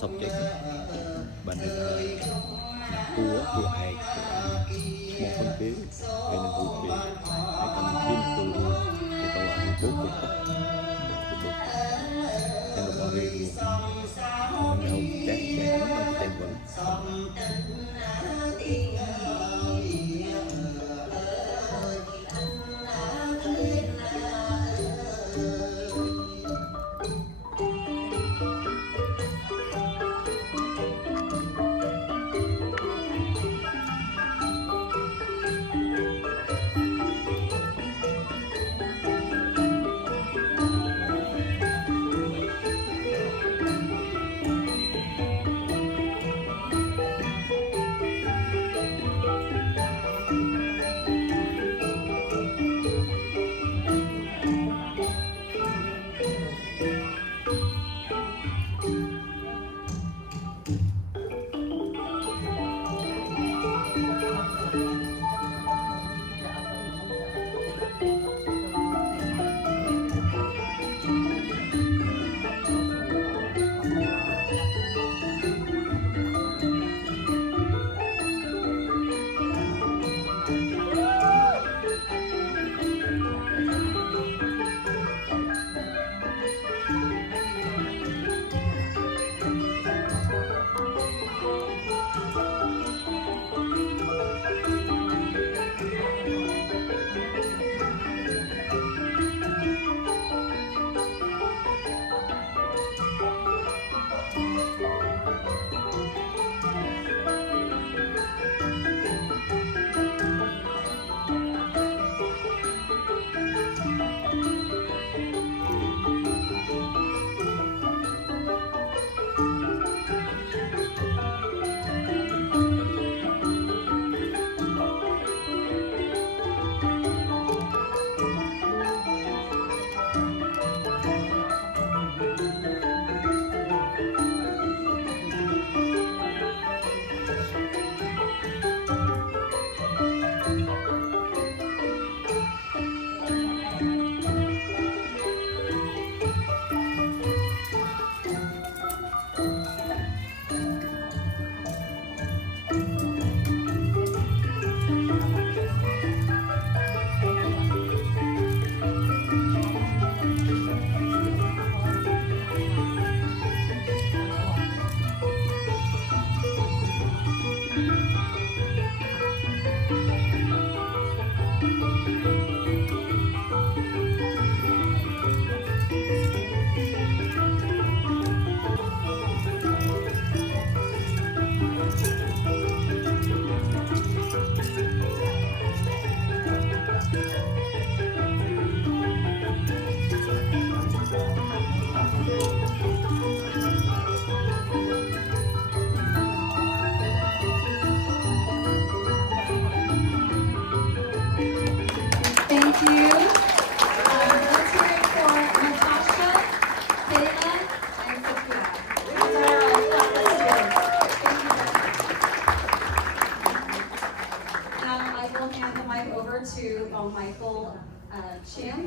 subject បាទនៅតួឯកឈ្មោះប៉ុនទេហើយនឹងរូបទេហើយកម្មវិធីទទួលរួមទៅអានបុកហើយរបស់រៀនរួមនៅចែកចែកទៅតែវិញ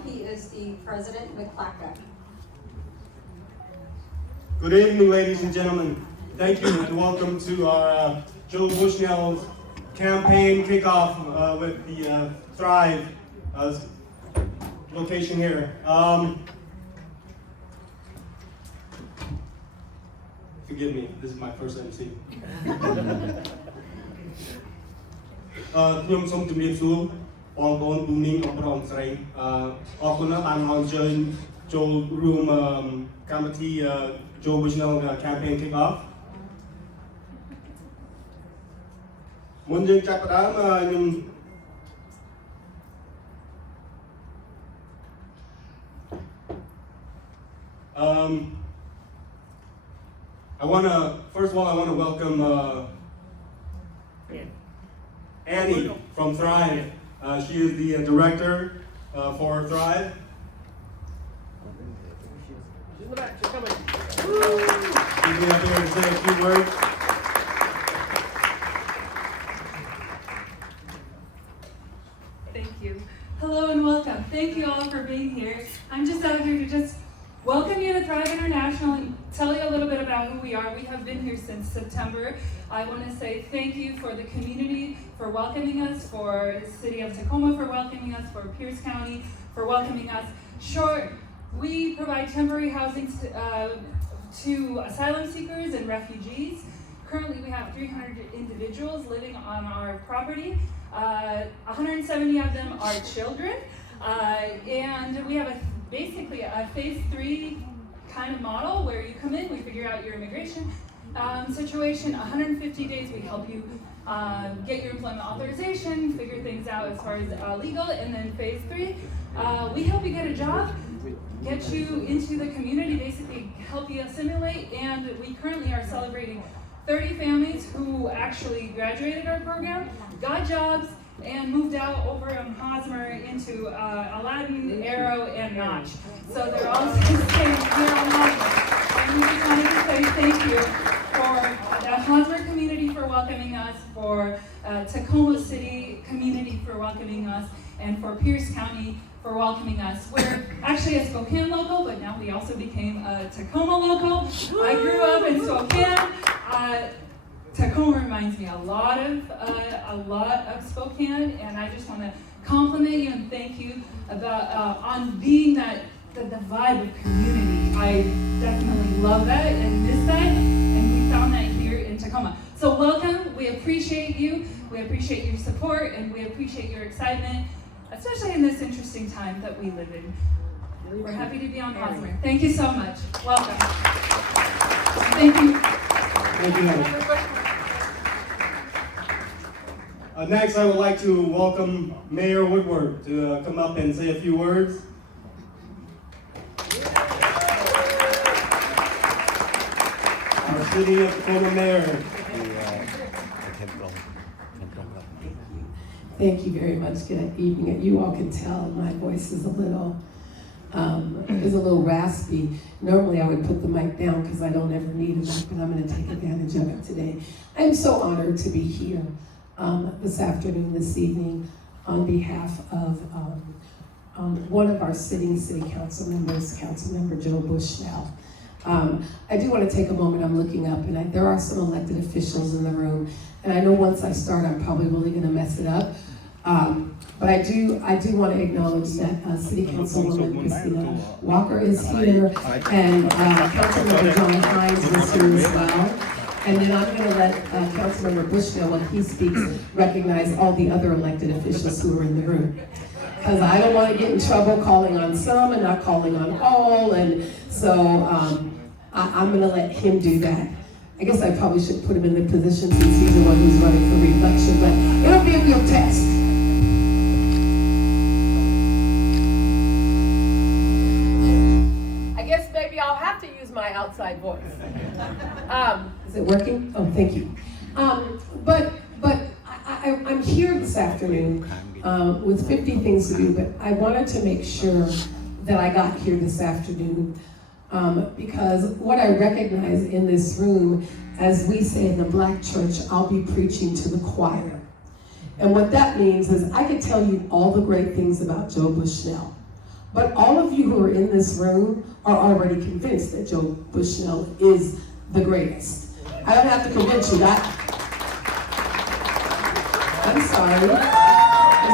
He is the president with CLACA. Good evening, ladies and gentlemen. Thank you and welcome to our Joe Beshnell's campaign kickoff with the Thrive location here. Forgive me, this is my first MC. ខ្ញុំសូមជម្រាបសួរបងប្អូនទូនីងអបរំស្រីអរគុណណាស់បានមកអញ្ជើញចូលរួមកម្មវិធី Joe Beshnell campaign kick off មុនយើងចាប់ផ្ដើមខ្ញុំ first of all I want to welcome Annie from Thrive. She is the director for Thrive. She's in the back, she's coming. She's going up here to say a few words. Thank you. Hello and welcome. Thank you all for being here. I'm just out here to just welcome you to Thrive International and tell you a little bit about who we are. We have been here since September. I want to say thank you for the community for welcoming us, for the city of Tacoma for welcoming us, for Pierce County for welcoming us. We provide temporary housing to asylum seekers and refugees. Currently, we have 300 individuals living on our property. 170 of them are children. And we have basically a phase 3 kind of model where you come in, we figure out your immigration situation. 150 days, we help you get your employment authorization, figure things out as far as legal, and then phase 3, we help you get a job, get you into the community, basically help you assimilate, and we currently are celebrating 30 families who actually graduated our program, got jobs, and moved out over in Hosmer into Aladdin, Arrow, and Notch. So they're all staying here on Hosmer. And we just wanted to say thank you for the Hosmer community for welcoming us, for Tacoma City community for welcoming us, and for Pierce County for welcoming us. We're actually a Spokane local, but now we also became a Tacoma local. I grew up in Spokane. Tacoma reminds me a lot of Spokane, and I just want to compliment you and thank you about on being the vibe of community. I definitely love that and miss that, and we found that here in Tacoma. So welcome. We appreciate you. We appreciate your support, and we appreciate your excitement, especially in this interesting time that we live in. We're happy to be on Hosmer. Thank you so much. Welcome. Thank you. Thank you, Heather. Next, I would like to welcome Mayor Woodward to come up and say a few words. Our City of Tacoma Mayor. Thank you very much. Good evening. You all can tell my voice is a little raspy. Normally I would put the mic down because I don't ever need a mic, but I'm going to take advantage of it today. I am so honored to be here this afternoon, this evening, on behalf of one of our sitting city council members, Councilmember Joe Beshnell. I do want to take a moment. I'm looking up, and there are some elected officials in the room, and I know once I start, I'm probably really going to mess it up. But I do want to acknowledge that City Councilwoman Christina Walker is here, and Councilmember John Hines is here as well. And then I'm going to let Councilmember Beshnell, when he speaks, recognize all the other elected officials who are in the room. Because I don't want to get in trouble calling on some and not calling on all, and so I'm going to let him do that. I guess I probably should put him in the position since he's the one who's running for re-election, but it'll be a real test. I guess maybe I'll have to use my outside voice. Is it working? Oh, thank you. But I'm here this afternoon with 50 things to do, but I wanted to make sure that I got here this afternoon because what I recognize in this room, as we say in the Black church, I'll be preaching to the choir. And what that means is I could tell you all the great things about Joe Beshnell, but all of you who are in this room are already convinced that Joe Beshnell is the greatest. I don't have to convince you that. I'm sorry. Is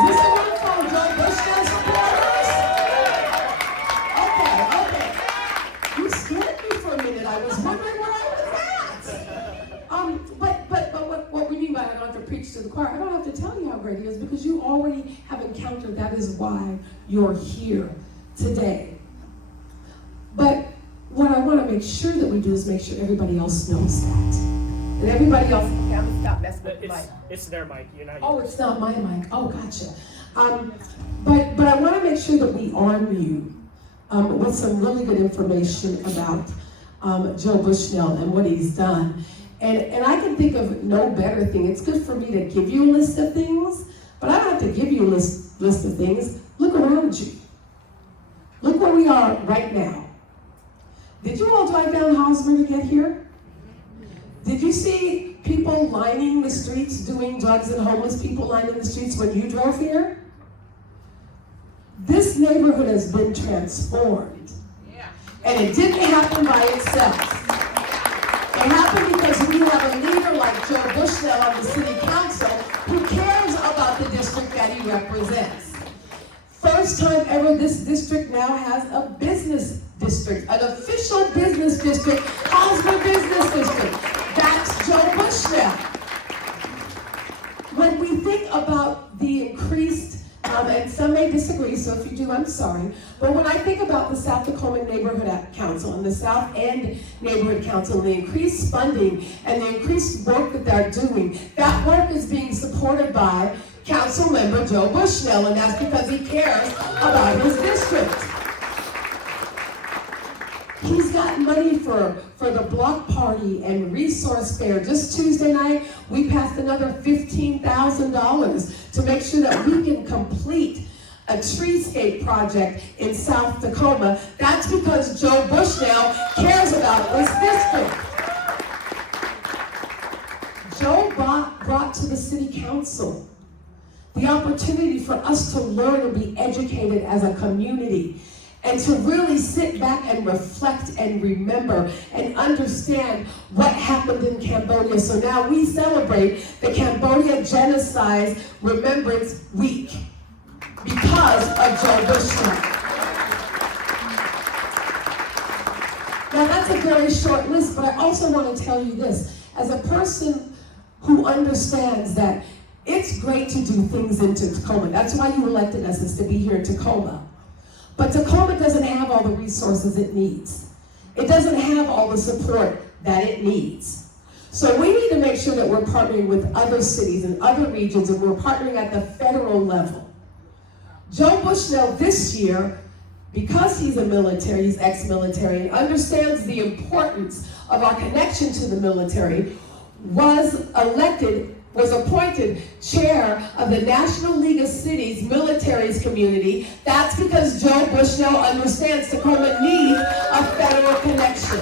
this the one from Joe Beshnell supporters? Okay. You scared me for a minute. I was wondering where I was at. But what we mean by I don't have to preach to the choir, I don't have to tell you how great he is because you already have encountered. That is why you're here today. But what I want to make sure that we do is make sure everybody else knows that. And everybody else, okay, I'm gonna stop messing with the mic. It's their mic, you're not. Oh, it's not my mic. Oh, gotcha. But I want to make sure that we arm you with some really good information about Joe Beshnell and what he's done. And I can think of no better thing. It's good for me to give you a list of things, but I don't have to give you a list of things. Look around you. Look where we are right now. Did you all drive down Hosmer to get here? Did you see people lining the streets doing drugs and homeless people lining the streets when you drove here? This neighborhood has been transformed. And it didn't happen by itself. happened because we have a leader like Joe Beshnell on the city council who cares about the district that he represents. First time ever, this district now has a business district, an official business district, Hosmer Business District. That's Joe Beshnell. When we think about the increased, and some may disagree, so if you do, I'm sorry, but when I think about the South Tacoma Neighborhood Council and the South End Neighborhood Council and the increased funding and the increased work that they're doing, that work is being supported by Council Member Joe Beshnell, and that's because he cares about his district. He's got money for the block party and resource fair. Just Tuesday night, we passed another $15,000 to make sure that we can complete a treescape project in South Tacoma. That's because Joe Beshnell cares about this district. Joe brought to the city council the opportunity for us to learn and be educated as a community, and to really sit back and reflect and remember and understand what happened in Cambodia. So now we celebrate the Cambodia Genocide Remembrance Week because of Joe Beshnell. Now that's a very short list, but I also want to tell you this. As a person who understands that it's great to do things in Tacoma, that's why you elected us, is to be here in Tacoma. But Tacoma doesn't have all the resources it needs. It doesn't have all the support that it needs. So we need to make sure that we're partnering with other cities and other regions, and we're partnering at the federal level. Joe Beshnell this year, because he's a military, he's ex-military, and understands the importance of our connection to the military, was appointed chair of the National League of Cities Militaries Community. That's because Joe Beshnell understands Tacoma needs a federal connection.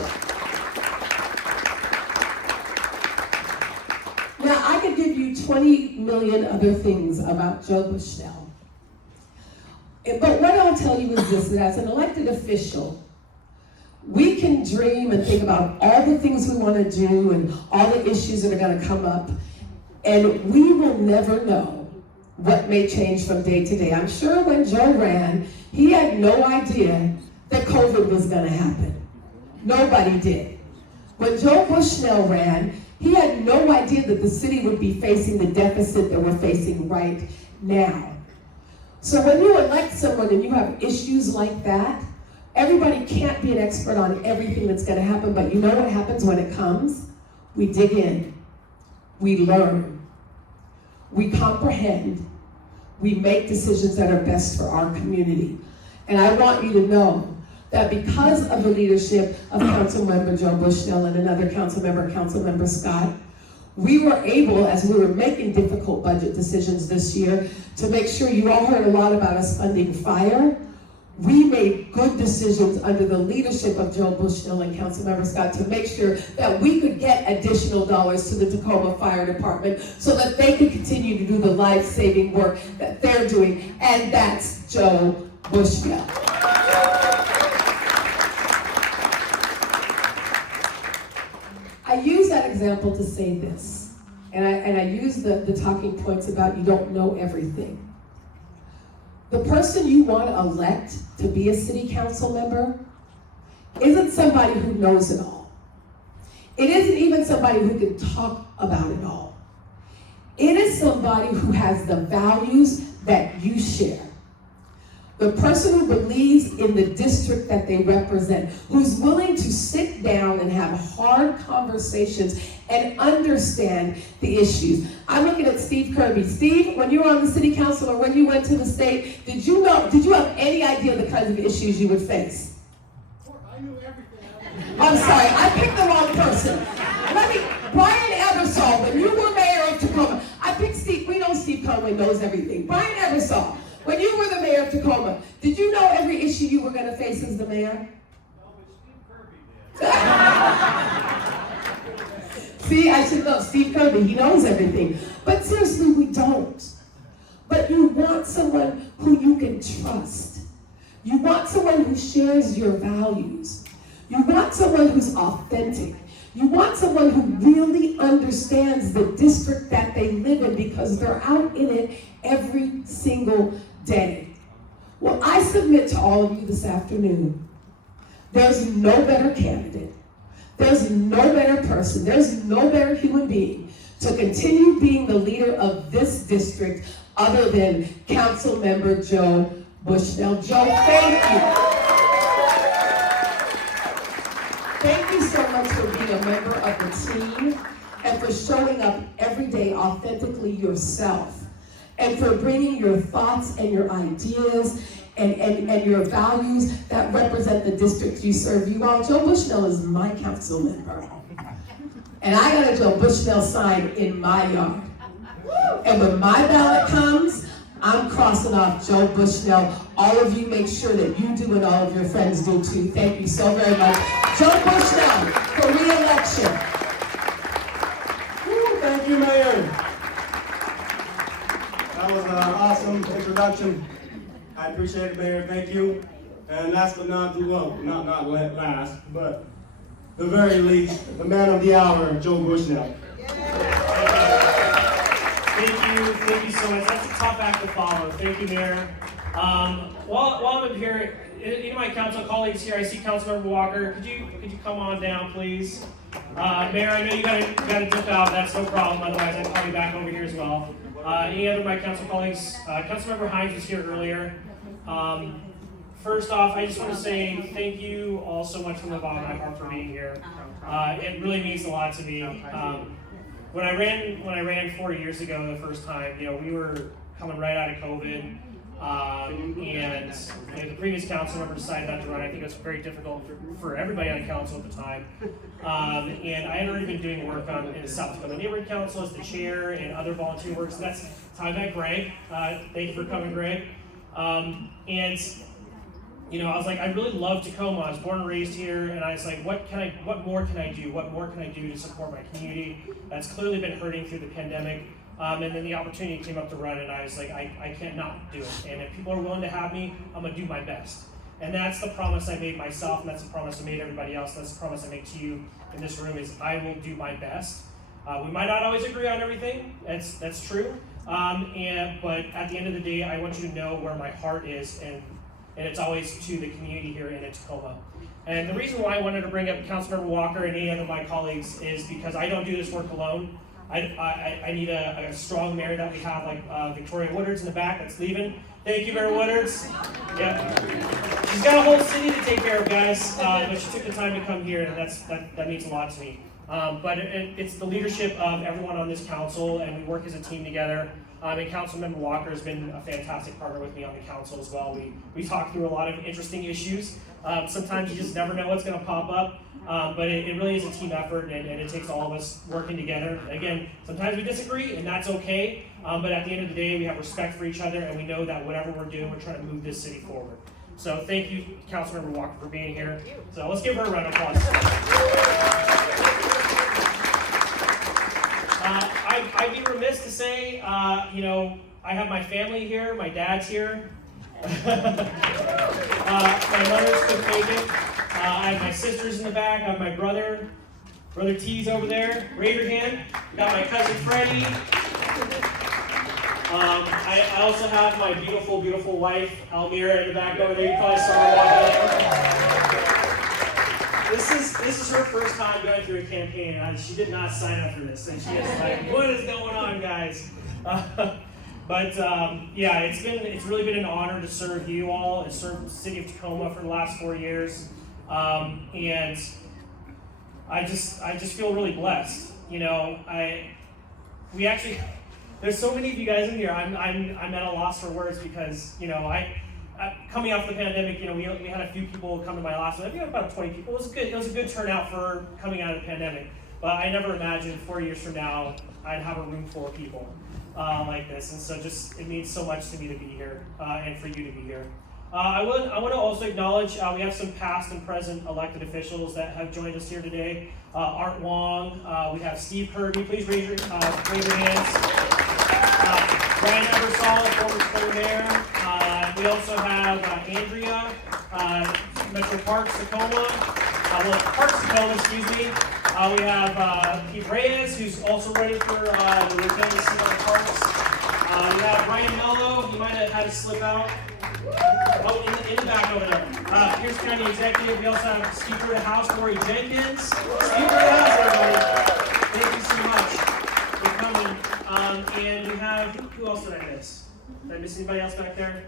Now, I could give you 20 million other things about Joe Beshnell. But what I'll tell you is this, that as an elected official, we can dream and think about all the things we want to do and all the issues that are going to come up. And we will never know what may change from day to day. I'm sure when Joe ran, he had no idea that COVID was going to happen. Nobody did. When Joe Beshnell ran, he had no idea that the city would be facing the deficit that we're facing right now. So when you elect someone and you have issues like that, everybody can't be an expert on everything that's going to happen, but you know what happens when it comes? We dig in. We learn, we comprehend, we make decisions that are best for our community. And I want you to know that because of the leadership of Councilmember Joe Beshnell and another Councilmember Scott, we were able, as we were making difficult budget decisions this year, to make sure you all heard a lot about us funding fire. We made good decisions under the leadership of Joe Beshnell and Councilmember Scott to make sure that we could get additional dollars to the Tacoma Fire Department so that they could continue to do the life-saving work that they're doing, and that's Joe Beshnell. I use that example to say this, and I use the talking points about you don't know everything. The person you want to elect to be a city council member isn't somebody who knows it all. It isn't even somebody who can talk about it all. It is somebody who has the values that you share. The person who believes in the district that they represent, who's willing to sit down and have hard conversations and understand the issues. I'm looking at Steve Kirby. Steve, when you were on the city council or when you went to the state, did you have any idea the kinds of issues you would face? I knew everything. I'm sorry, I picked the wrong person. Brian Eversole, when you were mayor of Tacoma, I picked Steve. We know Steve Conway knows everything. Brian Eversole, when you were the mayor of Tacoma, did you know every issue you were going to face as the mayor? No, but Steve Kirby did. See, I should know Steve Kirby. He knows everything. But seriously, we don't. But you want someone who you can trust. You want someone who shares your values. You want someone who's authentic. You want someone who really understands the district that they live in because they're out in it every single day. Well, I submit to all of you this afternoon, there's no better candidate, there's no better person, there's no better human being to continue being the leader of this district other than Council Member Joe Beshnell. Joe, thank you. Thank you so much for being a member of the team and for showing up every day authentically yourself and for bringing your thoughts and your ideas and your values that represent the district you serve. You all, Joe Beshnell is my council member. And I got a Joe Beshnell sign in my yard. And when my ballot comes, I'm crossing off Joe Beshnell. All of you make sure that you do and all of your friends do too. Thank you so very much. Joe Beshnell for re-election. Thank you, Mayor. That was an awesome introduction. I appreciate it, Mayor. Thank you. And last but not last, but the very least, the man of the hour, Joe Beshnell. Thank you so much. That's a tough act to follow. Thank you, Mayor. While I'm up here, any of my council colleagues here, I see Councilmember Walker. Could you come on down, please? Mayor, I know you gotta dip out. That's no problem. Otherwise, I'd call you back over here as well. Any other of my council colleagues? Councilmember Hines was here earlier. First off, I just want to say thank you all so much from the bottom of my heart for being here. It really means a lot to me. When I ran 4 years ago the first time, we were coming right out of COVID, and the previous council member decided not to run. I think it was very difficult for everybody on council at the time. And I had already been doing work in the South Dakota Neighborhood Council as the chair and other volunteer work. So that's how I met Greg. Thank you for coming, Greg. And I was like, I really love Tacoma. I was born and raised here, and I was like, what more can I do? What more can I do to support my community that's clearly been hurting through the pandemic? And then the opportunity came up to run, and I was like, I can't not do it. And if people are willing to have me, I'm gonna do my best. And that's the promise I made myself, and that's the promise I made everybody else. That's the promise I make to you in this room is I will do my best. We might not always agree on everything. That's true. But at the end of the day, I want you to know where my heart is, and it's always to the community here in Tacoma. And the reason why I wanted to bring up Councilmember Walker and any other of my colleagues is because I don't do this work alone. I need a strong mayor that we have, like Victoria Woodards in the back that's leaving. Thank you, Mayor Woodards. Yeah. She's got a whole city to take care of, guys, but she took the time to come here, and that means a lot to me. But it's the leadership of everyone on this council, and we work as a team together. And Councilmember Walker has been a fantastic partner with me on the council as well. We talk through a lot of interesting issues. Sometimes you just never know what's going to pop up, but it really is a team effort, and it takes all of us working together. Again, sometimes we disagree, and that's okay, but at the end of the day, we have respect for each other, and we know that whatever we're doing, we're trying to move this city forward. So thank you, Councilmember Walker, for being here. So let's give her a round of applause. I'd be remiss to say, I have my family here. My dad's here. My mother's could make it. I have my sisters in the back. I have my brother. Brother T's over there. Raise your hand. Got my cousin Freddie. I also have my beautiful, beautiful wife, Almira, in the back over there. You probably saw her walking in. This is her first time going through a campaign, and she did not sign up for this, and she is like, "What is going on, guys?" It's really been an honor to serve you all and serve the city of Tacoma for the last 4 years, and I just feel really blessed. There's so many of you guys in here. I'm at a loss for words because coming off the pandemic, we had a few people come to my last one. We had about 20 people. It was a good turnout for coming out of the pandemic. But I never imagined 4 years from now I'd have a room full of people like this. And so it means so much to me to be here and for you to be here. I want to also acknowledge we have some past and present elected officials that have joined us here today. Art Wong, we have Steve Kirby. Please raise your hands. Brian Ebersol, former Clare Mayor. We also have Andrea, Metro Parks Tacoma, Parks Tacoma, excuse me. We have Pete Reyes, who's also running for the lieutenant seat on the Parks. We have Ryan Mello. He might have had to slip out. Oh, in the back over there. Pierce County Executive. We also have Speaker of the House, Lori Jenkins. Speaker of the House, everybody. Thank you so much for coming. And we have, who else did I miss? Did I miss anybody else back there?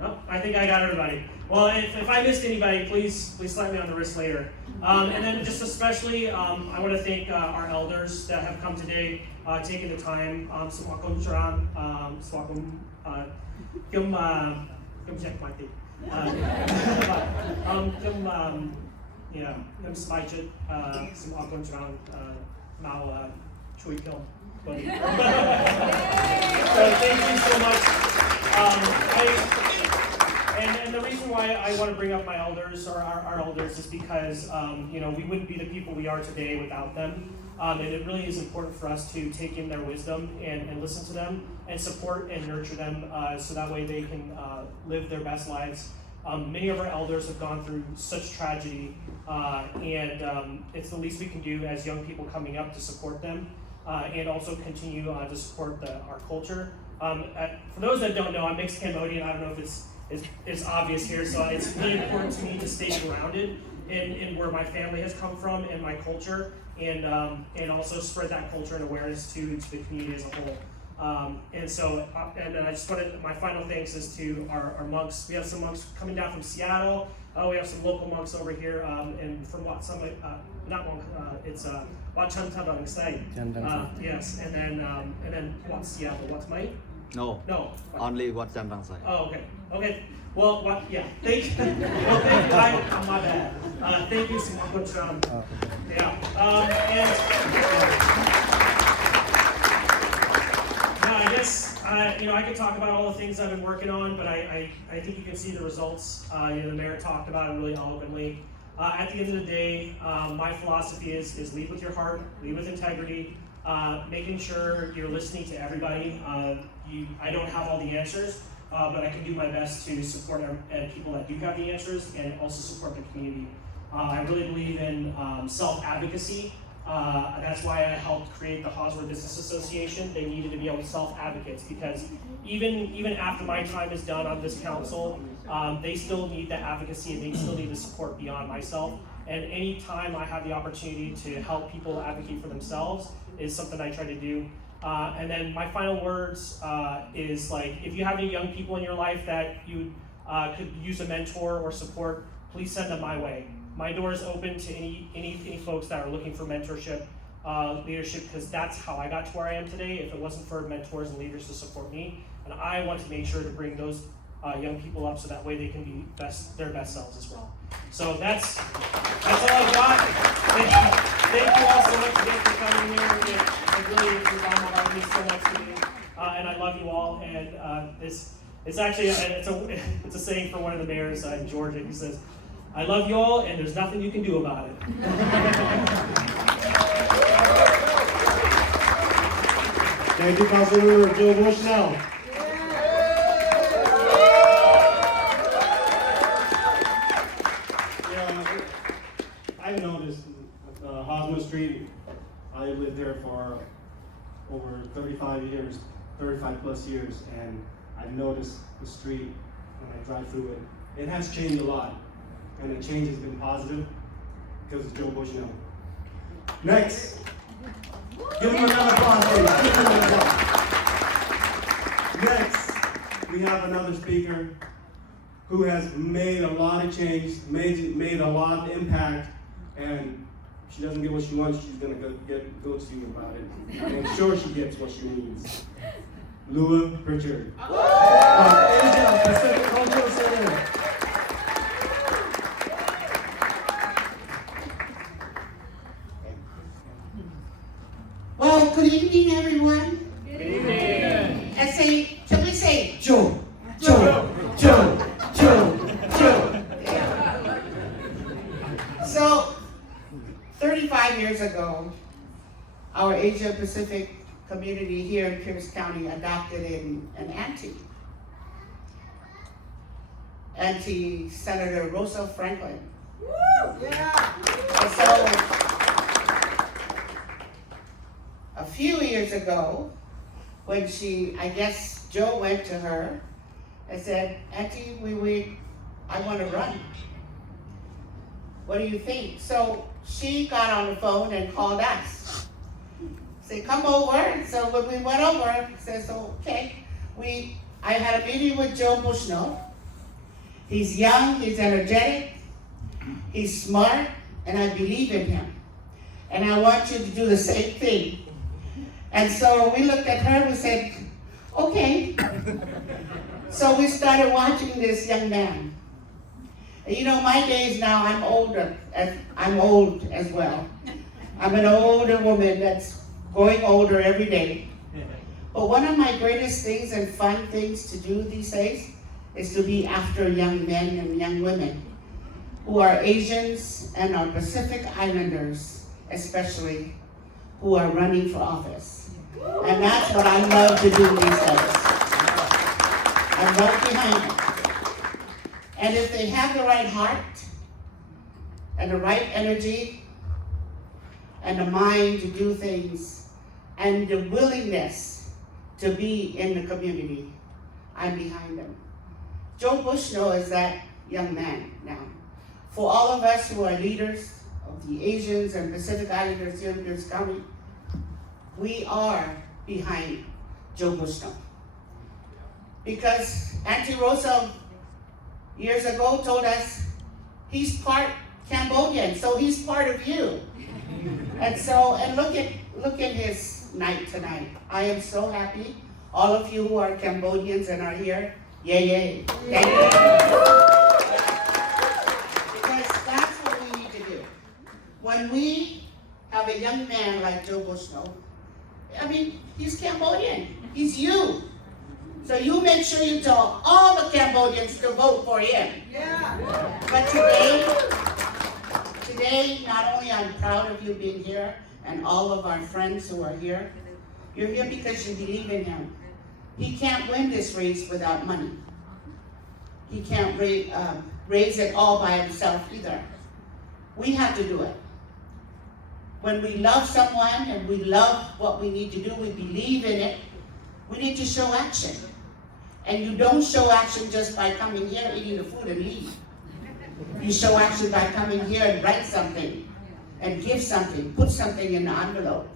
No, I think I got everybody. Well, if I missed anybody, please slap me on the wrist later. And then just especially, I want to thank our elders that have come today, taking the time. Swakum Charan, Swakum, check my thing. Smajit, Swakum Charan, Mao, Chui Kim. So thank you so much. And the reason why I want to bring up my elders, or our elders, is because we wouldn't be the people we are today without them. And it really is important for us to take in their wisdom and listen to them and support and nurture them so that way they can live their best lives. Many of our elders have gone through such tragedy, and it's the least we can do as young people coming up to support them and also continue to support our culture. For those that don't know, I'm mixed Cambodian. I don't know if it's obvious here, so it's really important to me to stay grounded in where my family has come from and my culture, and also spread that culture and awareness to the community as a whole. And I just wanted, my final thanks is to our monks. We have some monks coming down from Seattle. We have some local monks over here, and from not monk, it's Wat Chan Tabang Sai. Yes, and then Wat Seattle. What's my? No. Only what Chandang Sai. Oh, okay. Well, yeah. Thank you. Well, thank you. My bad. Thank you, Swakum. Yeah. I guess I could talk about all the things I've been working on, but I think you can see the results. The mayor talked about it really eloquently. At the end of the day, my philosophy is lead with your heart, lead with integrity, making sure you're listening to everybody. I don't have all the answers, but I can do my best to support people that do have the answers and also support the community. I really believe in self-advocacy. That's why I helped create the Hosmer Business Association. They needed to be able to self-advocates because even after my time is done on this council, they still need the advocacy and they still need the support beyond myself. And any time I have the opportunity to help people advocate for themselves is something I try to do. And then my final words is if you have any young people in your life that you could use a mentor or support, please send them my way. My door is open to any folks that are looking for mentorship, leadership, because that's how I got to where I am today. If it wasn't for mentors and leaders to support me, and I want to make sure to bring those young people up so that way they can be their best selves as well. So that's all I've got. Thank you all so much again for coming here. It really means so much to me, and I love you all. And it's actually it's a saying for one of the mayors in Georgia. He says, "I love you all, and there's nothing you can do about it." Thank you, Councilor Joe Beshnell. I've noticed Hosmer Street, I lived there for over 35 plus years, and I've noticed the street when I drive through it. It has changed a lot, and the change has been positive because of Joe Beshnell. Next, give him another applause, please. Give him another applause. Next, we have another speaker who has made a lot of change, made a lot of impact, and if she doesn't get what she wants, she's gonna go to you about it. I'm sure she gets what she needs. Lua Pritchard. Asia Pacific Cultural Center. Well, good evening, everyone. Good evening. And can we say Joe, Joe, Joe, Joe, Joe? Yeah. So, 35 years ago, our Asia Pacific community here in Pierce County adopted an auntie, Senator Rosa Franklin. And so, a few years ago, when I guess Joe went to her and said, Auntie, I want to run. What do you think? So she got on the phone and called us. Said, come over. So when we went over, says, okay. I had a meeting with Joe Beshnell. He's young, he's energetic, he's smart, and I believe in him. And I want you to do the same thing. And so we looked at her, we said, okay. So we started watching this young man. And you know, my days now, I'm old as well. I'm an older woman that's growing older every day. But one of my greatest things and fun things to do these days is to be after young men and young women who are Asians and are Pacific Islanders, especially, who are running for office. And that's what I love to do these days. I'm right behind them. And if they have the right heart and the right energy and the mind to do things and the willingness to be in the community, I'm behind them. Joe Beshnell is that young man now. For all of us who are leaders of the Asians and Pacific Islanders here in Pierce County, we are behind Joe Beshnell. Because Auntie Rosa years ago told us he's part Cambodian, so he's part of you. And look at his night tonight. I am so happy. All of you who are Cambodians and are here, yay. Thank you. Because that's what we need to do. When we have a young man like Joe Beshnell, I mean, he's Cambodian. He's you. So you make sure you tell all the Cambodians to vote for him. Yeah. But today, not only I'm proud of you being here and all of our friends who are here, you're here because you believe in him. He can't win this race without money. He can't raise it all by himself either. We have to do it. When we love someone and we love what we need to do, we believe in it, we need to show action. And you don't show action just by coming here, eating the food, and leave. You show action by coming here and write something, and give something, put something in the envelope.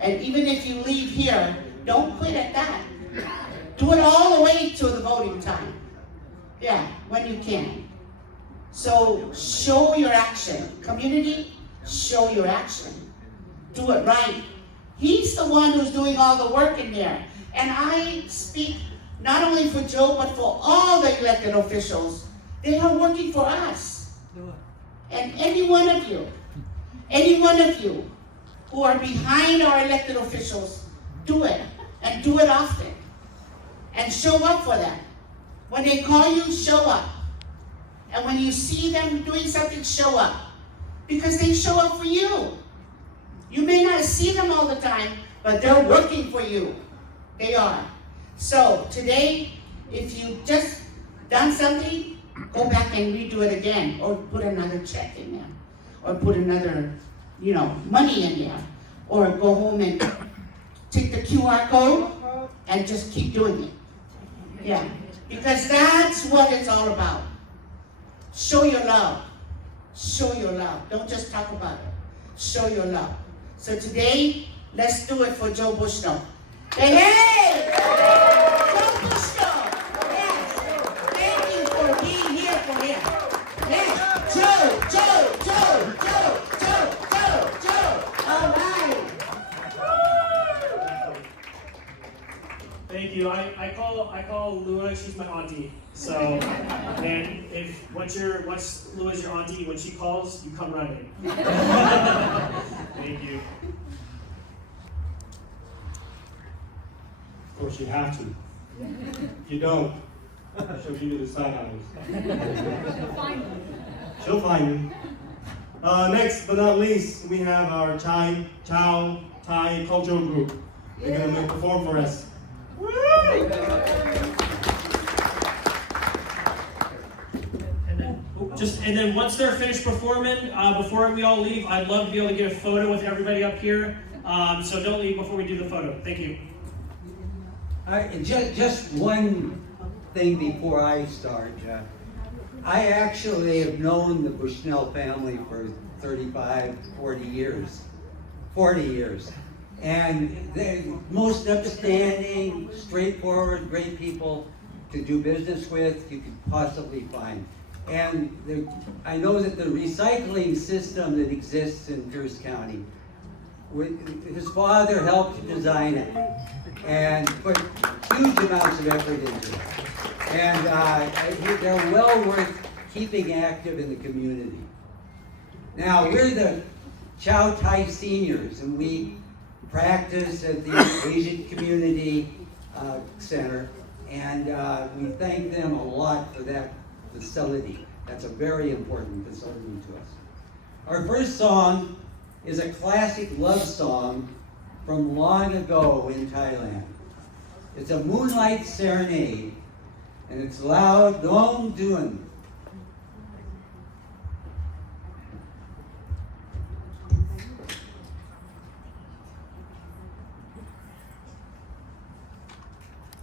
And even if you leave here, don't quit at that. Do it all the way to the voting time. Yeah, when you can. So show your action. Community, show your action. Do it right. He's the one who's doing all the work in there. And I speak not only for Joe, but for all the elected officials. They are working for us. And any one of you who are behind our elected officials, do it. And do it often. And show up for them. When they call you, show up. And when you see them doing something, show up. Because they show up for you. You may not see them all the time, but they're working for you. They are. So today, if you just done something, go back and redo it again, or put another check in there, or put another, money in there, or go home and take the QR code and just keep doing it. Yeah, because that's what it's all about. Show your love. Show your love. Don't just talk about it. Show your love. So today, let's do it for Joe Beshnell. Hey! Joe Beshnell! Yes! Thank you for being here for him. Yes! Joe! All right! Thank you. I call Lua, she's my auntie. So, and once Lua's your auntie, when she calls, you come running. Thank you. Of course, you have to. If you don't, she'll give you the side eyes. She'll find you. Next but not least, we have our Thai cultural group. They're going to perform for us. Woo! And then, And then once they're finished performing, before we all leave, I'd love to be able to get a photo with everybody up here. So don't leave before we do the photo. Thank you. Just one thing before I start. I actually have known the Beshnell family for 35, 40 years. 40 years. And they're most upstanding, straightforward, great people to do business with you could possibly find. And I know that the recycling system that exists in Pierce County, his father helped design it and put huge amounts of effort into it. And they're well worth keeping active in the community. Now, we're the Chow Tai seniors, and we practice at the Asian Community Center, and we thank them a lot for that facility. That's a very important facility to us. Our first song is a classic love song from long ago in Thailand. It's a moonlight serenade, and it's loud, dong duan.